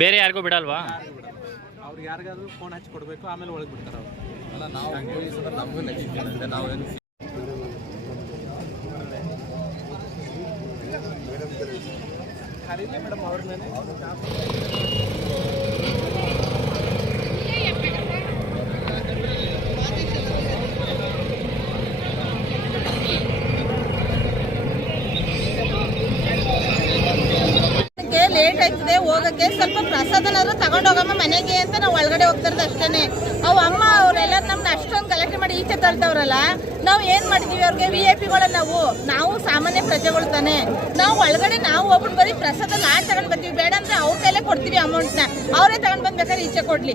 ಬೇರೆ ಯಾರಿಗೂ ಬಿಡಲ್ವಾ? ಅವ್ರಿಗೆ ಯಾರಿಗಾದ್ರೂ ಫೋನ್ ಹಚ್ಚಿ ಕೊಡಬೇಕು, ಆಮೇಲೆ ಒಳಗೆ ಬಿಡ್ತಾರೆ ಅವರು. ಅಲ್ಲ ನಾವು ಪೊಲೀಸರು ನಮಗೂ ನೆಚ್ಚಿದ್ದೇನೆ, ನಾವೇನು ಕರೀಲಿ ಮೇಡಮ್ ಅವ್ರನ್ನೇ. ಲೇಟ್ ಆಯ್ತದೆ ಹೋಗಕ್ಕೆ, ಸ್ವಲ್ಪ ಪ್ರಸಾದನಾದ್ರು ತಗೊಂಡೋಗಮ್ಮ ಮನೆಗೆ ಅಂತ ನಾವು ಒಳಗಡೆ ಹೋಗ್ತಾರದು ಅಷ್ಟೇನೆ. ಅವು ಅಮ್ಮ ಅವರೆಲ್ಲ ನಮ್ನ ಅಷ್ಟೊಂದು ಗಲಾಟೆ ಮಾಡಿ ಈಚೆ ತಳ್ತವ್ರಲ್ಲ, ನಾವು ಏನ್ ಮಾಡಿದೀವಿ ಅವ್ರಿಗೆ? VIP ನಾವು ಸಾಮಾನ್ಯ ಪ್ರಜೆಗಳು ತಾನೆ. ನಾವು ಒಳಗಡೆ ನಾವು ಹೋಗ್ಬಿಟ್ಟು ಬರೀ ಪ್ರಸಾದ ನಾಡ್ ತಗೊಂಡ್ ಬರ್ತೀವಿ, ಬೇಡ ಅಂದ್ರೆ ಅವ್ರ ಕೈಲೇ ಕೊಡ್ತೀವಿ ಅಮೌಂಟ್ನ, ಅವರೇ ತಗೊಂಡ್ ಬಂದ್ಬೇಕಾದ್ರೆ ಈಚೆ ಕೊಡ್ಲಿ,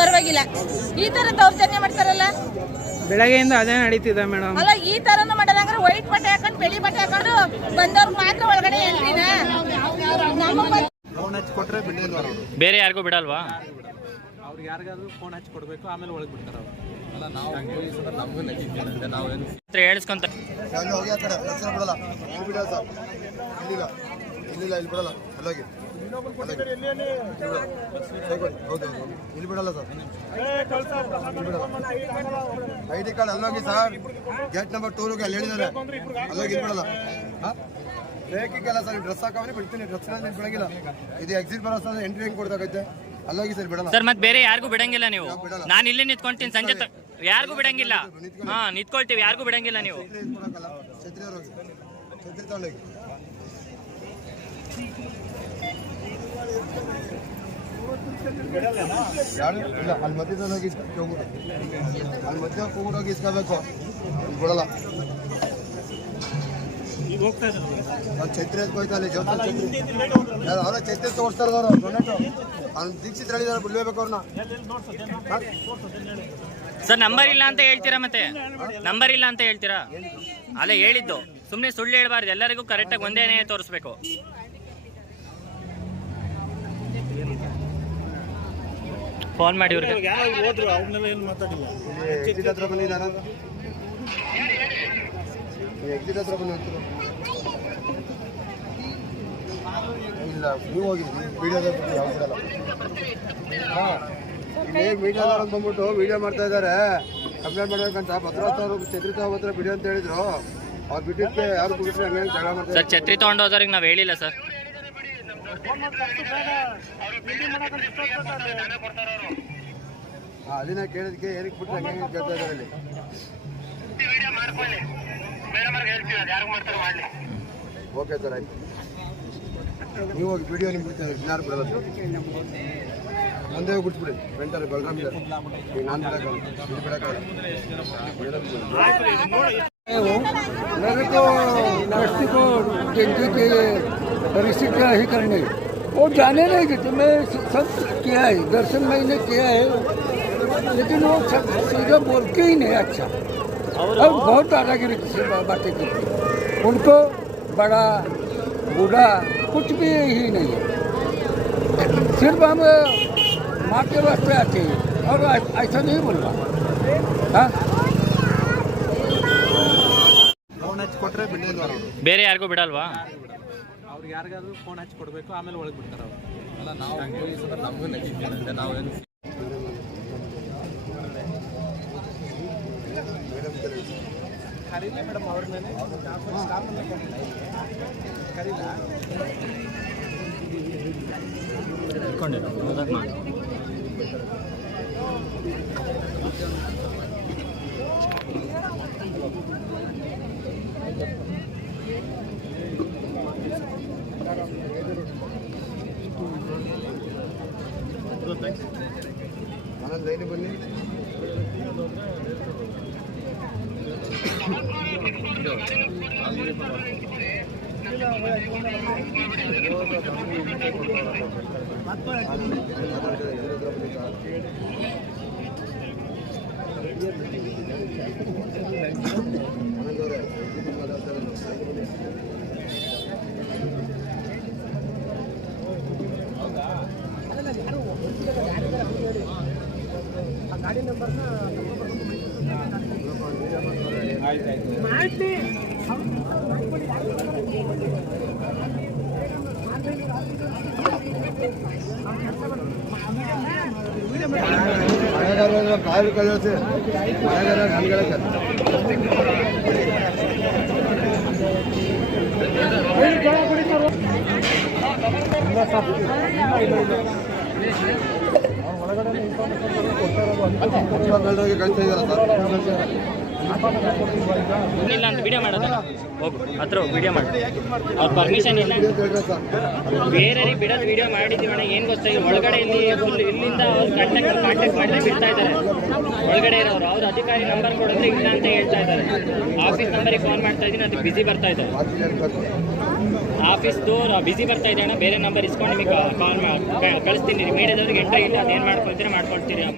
ಪರವಾಗಿಲ್ಲ. ಈ ತರ ದೌರ್ಜನ್ಯ ಮಾಡ್ತಾರಲ್ಲ, ಬೆಳಗ್ಗೆಯಿಂದ ಅದೇ ನಡೀತಿದೆ ಮೇಡಮ್. ಅಲ್ಲ ಈ ತರನು ಮಾಡೋದಾದ್ರೆ ವೈಟ್ ಬಟ್ಟೆ ಹಾಕೊಂಡು ಬಿಳಿ ಬಟ್ಟೆ ಹಾಕೊಂಡು ಬಂದವ್ರಿಗೆ ಮಾತ್ರ ಒಳಗಡೆ ಎಂಟ್ರಿನಾ? ಫೋನ್ ಹಚ್ಚಿ ಕೊಟ್ರೆ ಬಿಡಲ್ವರು. ಬೇರೆ ಯಾರಿಗೂ ಬಿಡಲ್ವಾ? ಅವ್ರಿಗೆ ಯಾರಿಗಾದ್ರೂ ಫೋನ್ ಹಚ್ಚಿ ಕೊಡಬೇಕು, ಆಮೇಲೆ ಒಳಗೆ ಬಿಡ್ತಾರೆ ಅವರು. ಅಲ್ಲ ನಾವು ಪೊಲೀಸರು ನಮಗೂ ನೆಚ್ಚಿದ್ದೇನೆ, ನಾವೇನು ಹೇಳಿಸ್ಕೊಂತ ಹೋಗಿ ಆ ಕಡೆ ರಕ್ಷಣೆ ಬಿಡಲ್ಲ, ಇಲ್ಲಿ ಬಿಡಲ್ಲ ಸರ್, ಇಲ್ಲಿಲ್ಲ ಇಲ್ಲಿಲ್ಲ, ಇಲ್ಲಿ ಬಿಡಲ್ಲ, ಅಲ್ಲೋಗಿ ಹೌದು ಇಲ್ಲಿ ಬಿಡಲ್ಲ ಸರ್, ID ಕಾರ್ಡ್ ಅಲ್ಲೋಗಿ ಸರ್, ಗೇಟ್ ನಂಬರ್ 2 ಅಲ್ಲಿ ಹೇಳಿದ್ದಾರೆ, ಅಲ್ಲೋಗಿ ಇಲ್ಲಿ ಬಿಡಲ್ಲ. ಬೇಕಿಲ್ಲ ಸರ್, ಡ್ರೆಸ್ ಹಾಕವೇ ಬಿಡ್ತೀನಿ, ಡ್ರೆಸ್ ಬಿಡಂಗಿಲ್ಲ. ಇದು ಎಕ್ಸಿಟ್ ಬರೋ ಸರ್, ಎಂಟ್ರಿ ಹೆಂಗ್ ಕೊಡ್ತಾಗೈತೆ, ಅಲ್ಲೋಗಿ ಸರ್ ಬಿಡಲ್ಲ ಸರ್. ಮತ್ತೆ ಬೇರೆ ಯಾರಿಗೂ ಬಿಡಂಗಿಲ್ಲ ನೀವು? ನಾನು ಇಲ್ಲೇ ನಿಂತ್ಕೊಂತೀನಿ ಸಂಜೆ ಯಾರಿಗೂ ಬಿಡಂಗಿಲ್ಲ. ಹಾ ನಿಂತ್ಕೊಳ್ತೀವಿ, ಯಾರಿಗೂ ಬಿಡಂಗಿಲ್ಲ ನೀವು. ಛತ್ರಿ ಅವ್ರೋಗಿ, ಛತ್ರಿ ತಗೊಂಡೋಗಿ. ಇಲ್ಲ ಅಲ್ಲಿ ಮಧ್ಯದಲ್ಲಿ ಅಲ್ಲಿ ಮಧ್ಯ ಹೋಗಿ ಇಸ್ಕೋಬೇಕು, ಬಿಡಲ್ಲ. ನಾನು ಛತ್ರಿ ಹೋಯ್ತಾ ಅಲ್ಲಿ ಜೋತ ಛತ್ರಿ ಅವ್ರ ಛತ್ರಿ ತೋರಿಸ್ತಾರೆ ಅವರು ಡೊನೇಟು ಅವ್ನು ದೀಕ್ಷಿತ್ ಹೇಳಿದಾರೆ, ಬಿಡ್ಲೇಬೇಕು ಅವ್ರನ್ನ. ಸರ್ ನಂಬರ್ ಇಲ್ಲ ಅಂತ ಹೇಳ್ತೀರಾ? ಮತ್ತೆ ನಂಬರ್ ಇಲ್ಲ ಅಂತ ಹೇಳ್ತೀರಾ? ಅಲ್ಲ ಹೇಳಿದ್ದು, ಸುಮ್ಮನೆ ಸುಳ್ಳು ಹೇಳ್ಬಾರ್ದು, ಎಲ್ಲರಿಗೂ ಕರೆಕ್ಟಾಗಿ ಒಂದೇನೇ ತೋರಿಸ್ಬೇಕು. ಫೋನ್ ಮಾಡಿ ಇವ್ರಿಗೆ. ಎಕ್ಸಿಟ್ ಹತ್ರ ಬಂದಿದ್ದಾರ, ಎಕ್ಸಿಟ್ ಹತ್ರ ಬಂದು ಇಲ್ಲ ನೀವು ಹೋಗಿ ವಿಡಿಯೋದಲ್ಲಿ ಯಾವ ಬಿಡಲ್ಲ. ಇಲ್ಲಿ ಮೀಡಿಯಾದವ್ರು ಬಂದ್ಬಿಟ್ಟು ವಿಡಿಯೋ ಮಾಡ್ತಾ ಇದ್ದಾರೆ, ಕಂಪ್ಲೇಂಟ್ ಮಾಡ್ಬೇಕಂತ ಭದ್ರಾವತಿ ಅವರು ಛತ್ರಿ ತಗೋತ್ರ ಬಿಡಿ ಅಂತ ಹೇಳಿದ್ರು. ಅವ್ರು ಬಿಟ್ಟಿದ್ದಕ್ಕೆ ಯಾರು ಬಿಟ್ಟಿದ್ರೆ ಹಂಗೆ ಜಗಳ ಮಾಡ್ತಾರೆ ಸರ್. ಛತ್ರಿ ತಗೊಂಡು ಹೋದವ್ರಿಗೆ ನಾವು ಹೇಳಿಲ್ಲ ಸರ್. ಅದನ್ನ ಕೇಳಿದಕ್ಕೆ ಏನಕ್ಕೆ ಬಿಟ್ಟರೆ ಹಂಗೆ ಕೇಳ್ತಾ ಇದ್ದಾರೆ ಅಲ್ಲಿ. ಓಕೆ ಸರ್, ಆಯ್ತು. ನೀವು ಹೋಗಿ ವಿಡಿಯೋ ನಿಮ್ಗೆ ಬಿಡ್ತೀನಿ, ಯಾರು ಬಿಡಲ್ಲ ಸರ್. ಒಂದೇ ಹೋಗಿ ಬಿಟ್ಬಿಡಿ, ವೆಂಟರ್ ಬಲರಾಮ್ ಇದೆ, ಈಗ ನಾನು ಬಿಡೋಕ್ಕಾಗಲ್ಲ. मेरे को व्यक्ति को जिनके के रिसीव क्या ही करने वो जाने नहीं कि मैं सब किया है, दर्शन मैंने किया है, लेकिन वो सब सीधा बोल के ही नहीं अच्छा, और बहुत दादागिरी से बातें की। उनको बड़ा बूढ़ा कुछ भी ही नहीं है, सिर्फ हम माँ के वास्ते आते हैं, और ऐसा नहीं बोलना। हाँ ಫೋನ್ ಹಚ್ಚಿ ಕೊಟ್ರೆ ಬಿಡಲ್ವರು. ಬೇರೆ ಯಾರಿಗೂ ಬಿಡಲ್ವಾ? ಅವ್ರಿಗೆ ಯಾರಿಗಾದ್ರೂ ಫೋನ್ ಹಚ್ಚಿ ಕೊಡಬೇಕು, ಆಮೇಲೆ ಒಳಗೆ ಬಿಡ್ತಾರೆ ಅವರು. ಅಲ್ಲ ನಾವು ಪೊಲೀಸರು ನಮಗೂ ನೆಚ್ಚಿದ್ದೇನೆ, ನಾವೇನು ಕರೀಲಿ ಮೇಡಮ್ ಅವ್ರನ್ನೇ. ಕರೀಲ ನಾನು ಲೈನಿಗೆ ಬನ್ನಿ. ಗಾಡಿ ನಂಬರ್ನ ಆಯ್ತು ಮಳೆಗಾಲ ಕಾಲು ಕಳಿಸಿ ಮಳೆಗಾಲ ನನ್ಗಳಿಗೆ ಕಳಿಸ್ತಾ ಇದ್ದಾರ ಸರ್. ಇಲ್ಲ ಅಂತ ವಿಡಿಯೋ ಮಾಡೋದಲ್ಲ ಹೋಗು ಹತ್ರ ವಿಡಿಯೋ ಮಾಡಿ ಅವ್ರ ಪರ್ಮಿಷನ್ ಇಲ್ಲ ಬೇರೆಯವ್ರಿಗೆ ಬಿಡೋದು ವಿಡಿಯೋ ಮಾಡಿದ್ದೀವಣ್ಣ ಏನು ಗೊತ್ತಾ ಈಗ ಒಳಗಡೆ ಇಲ್ಲಿ ಫುಲ್ ಇಲ್ಲಿಂದ ಅವ್ರು ಕಾಂಟ್ಯಾಕ್ಟ್ ಮಾಡಿದ್ರೆ ಬಿಡ್ತಾ ಇದ್ದಾರೆ ಒಳಗಡೆ ಇರೋರು ಅವ್ರ ಅಧಿಕಾರಿ ನಂಬರ್ ಕೊಡಿದ್ರೆ ಇಲ್ಲ ಅಂತ ಹೇಳ್ತಾ ಇದ್ದಾರೆ ಆಫೀಸ್ ನಂಬರಿಗೆ ಫೋನ್ ಮಾಡ್ತಾ ಇದ್ದೀನಿ ಅದಕ್ಕೆ ಬಿಸಿ ಬರ್ತಾ ಇದೆ ಆಫೀಸ್ದು ಬಿಸಿ ಬರ್ತಾ ಇದೆ ಅಣ್ಣ ಬೇರೆ ನಂಬರ್ ಇಸ್ಕೊಂಡು ನಿಮಗೆ ಕಾಲ್ ಕಳಿಸ್ತೀನಿ ಮೀಡಿಯಾದವ್ರಿಗೆ ಎಂಟ್ರಿ ಇಲ್ಲ ಅದೇನು ಮಾಡ್ಕೊಳ್ತೀರಾ ಮಾಡ್ಕೊಳ್ತೀರಿ